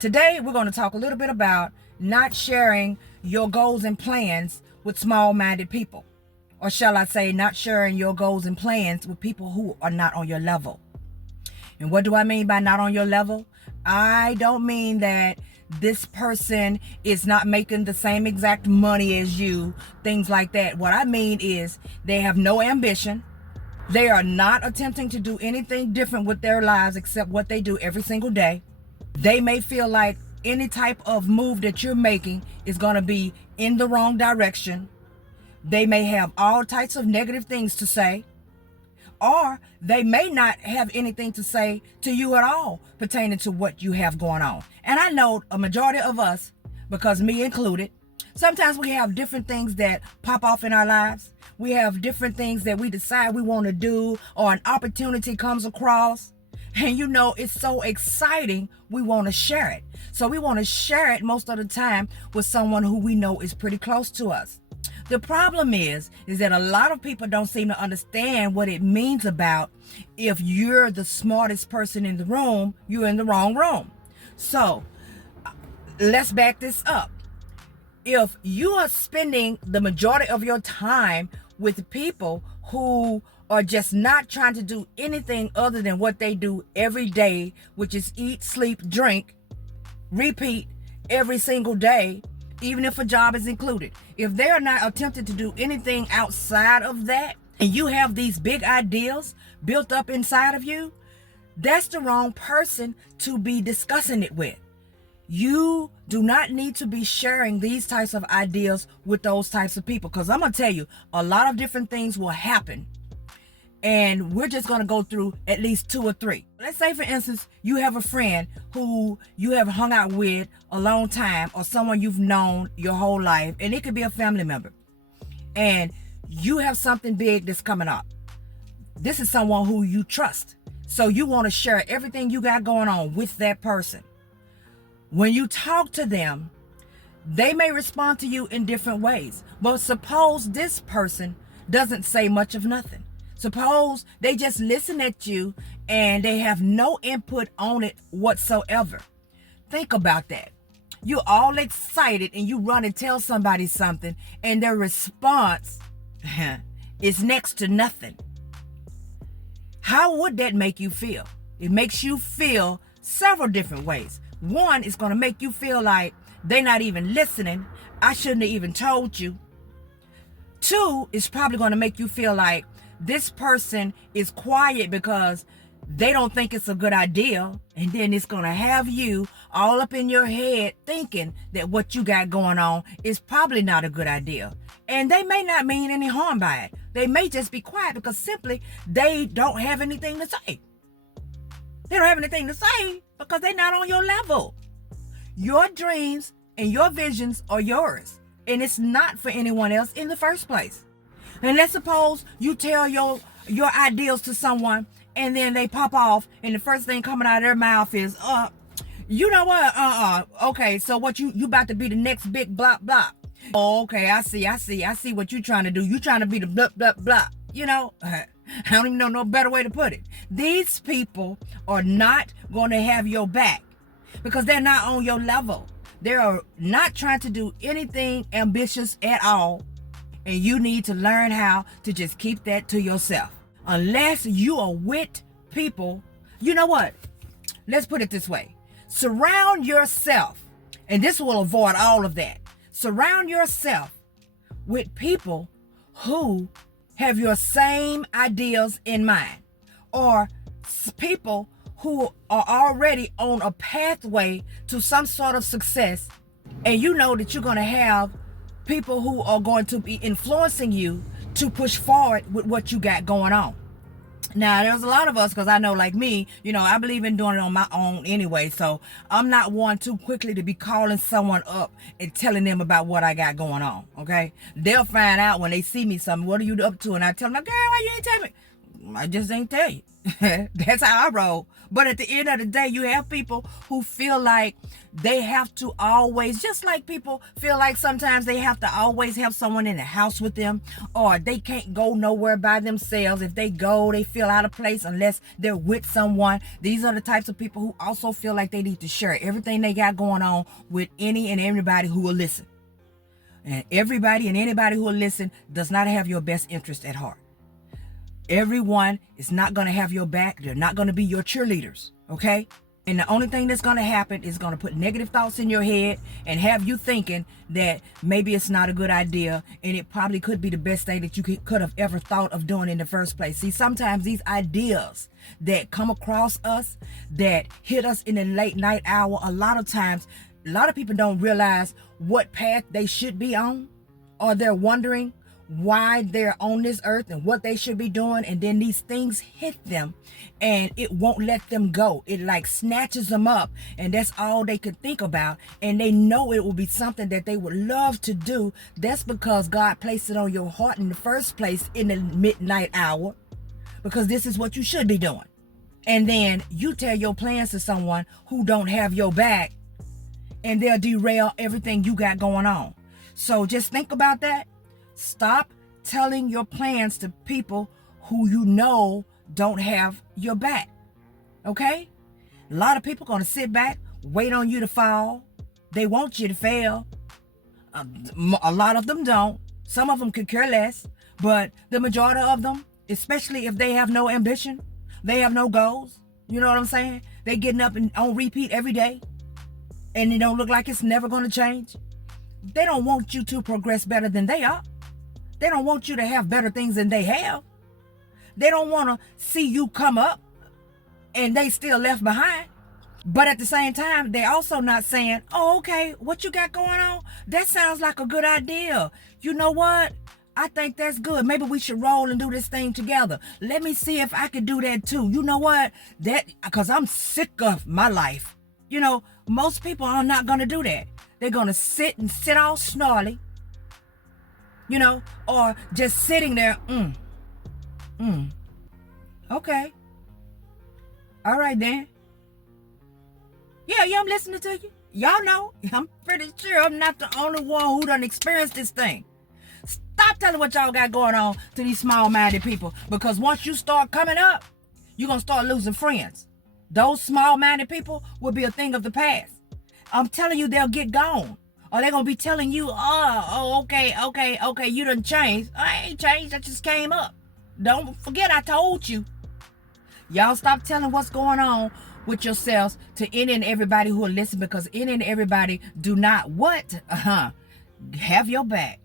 Today, we're going to talk a little bit about not sharing your goals and plans with small-minded people. Or shall I say, not sharing your goals and plans with people who are not on your level. And what do I mean by not on your level? I don't mean that this person is not making the same exact money as you, things like that. What I mean is they have no ambition. They are not attempting to do anything different with their lives except what they do every single day. They may feel like any type of move that you're making is going to be in the wrong direction. They may have all types of negative things to say, or they may not have anything to say to you at all pertaining to what you have going on. And I know a majority of us, because me included, sometimes we have different things that pop off in our lives. We have different things that we decide we want to do, or an opportunity comes across. And you know, it's so exciting, we want to share it. So we want to share it most of the time with someone who we know is pretty close to us. The problem is that a lot of people don't seem to understand what it means about if you're the smartest person in the room, you're in the wrong room. So let's back this up. If you are spending the majority of your time with people who are just not trying to do anything other than what they do every day, which is eat, sleep, drink, repeat every single day, even if a job is included. If they are not attempting to do anything outside of that, and you have these big ideals built up inside of you, that's the wrong person to be discussing it with. You do not need to be sharing these types of ideas with those types of people, because I'm going to tell you, a lot of different things will happen. And we're just going to go through at least 2 or 3. Let's say, for instance, you have a friend who you have hung out with a long time, or someone you've known your whole life, and it could be a family member. And you have something big that's coming up. This is someone who you trust. So you want to share everything you got going on with that person. When you talk to them, they may respond to you in different ways. But suppose this person doesn't say much of nothing. Suppose they just listen at you and they have no input on it whatsoever. Think about that. You're all excited and you run and tell somebody something, and their response is next to nothing. How would that make you feel? It makes you feel several different ways. One, is going to make you feel like they're not even listening. I shouldn't have even told you. 2, is probably going to make you feel like this person is quiet because they don't think it's a good idea. And then it's going to have you all up in your head thinking that what you got going on is probably not a good idea. And they may not mean any harm by it. They may just be quiet because simply they don't have anything to say. They don't have anything to say because they're not on your level. Your dreams and your visions are yours, and it's not for anyone else in the first place. And let's suppose you tell your ideals to someone, and then they pop off, and the first thing coming out of their mouth is, you know what? Okay, so what you about to be the next big blah blah. Oh, okay, I see what you're trying to do. You're trying to be the blah blah blah. You know, I don't even know no better way to put it. These people are not going to have your back because they're not on your level. They are not trying to do anything ambitious at all. And you need to learn how to just keep that to yourself. Unless you are with people, you know what? Let's put it this way. Surround yourself, and this will avoid all of that. Surround yourself with people who have your same ideals in mind, or people who are already on a pathway to some sort of success, and you know that you're going to have people who are going to be influencing you to push forward with what you got going on. Now, there's a lot of us, because I know, like me, you know, I believe in doing it on my own anyway. So I'm not one too quickly to be calling someone up and telling them about what I got going on. Okay. They'll find out when they see me something. What are you up to? And I tell them, girl, why you ain't tell me? I just ain't tell you. That's how I roll. But at the end of the day, you have people who feel like they have to always, just like people feel like sometimes they have to always have someone in the house with them, or they can't go nowhere by themselves. If they go, they feel out of place unless they're with someone. These are the types of people who also feel like they need to share everything they got going on with any and everybody who will listen. And everybody and anybody who will listen does not have your best interest at heart. Everyone is not going to have your back. They're not going to be your cheerleaders, okay? And the only thing that's going to happen is going to put negative thoughts in your head and have you thinking that maybe it's not a good idea, and it probably could be the best thing that you could have ever thought of doing in the first place. See, sometimes these ideas that come across us, that hit us in the late night hour, a lot of times, a lot of people don't realize what path they should be on, or they're wondering why they're on this earth and what they should be doing, and then these things hit them and it won't let them go. It like snatches them up, and that's all they could think about, and they know it will be something that they would love to do. That's because God placed it on your heart in the first place in the midnight hour, because this is what you should be doing. And then you tell your plans to someone who don't have your back, and they'll derail everything you got going on. So just think about that. Stop telling your plans to people who you know don't have your back, okay? A lot of people going to sit back, wait on you to fall. They want you to fail. A lot of them don't. Some of them could care less, but the majority of them, especially if they have no ambition, they have no goals, you know what I'm saying? They getting up and on repeat every day, and it don't look like it's never going to change. They don't want you to progress better than they are. They don't want you to have better things than they have. They don't want to see you come up and they still left behind. But at the same time, they're also not saying, oh, okay, what you got going on? That sounds like a good idea. You know what? I think that's good. Maybe we should roll and do this thing together. Let me see if I could do that too. You know what? Because I'm sick of my life. You know, most people are not going to do that. They're going to sit all snarly, you know, or just sitting there, okay. All right then. Yeah, I'm listening to you. Y'all know, I'm pretty sure I'm not the only one who done experienced this thing. Stop telling what y'all got going on to these small-minded people, because once you start coming up, you're going to start losing friends. Those small-minded people will be a thing of the past. I'm telling you, they'll get gone. Or they're going to be telling you, okay, you done changed. I ain't changed, I just came up. Don't forget I told you. Y'all stop telling what's going on with yourselves to any and everybody who will listen, because any and everybody do not have your back.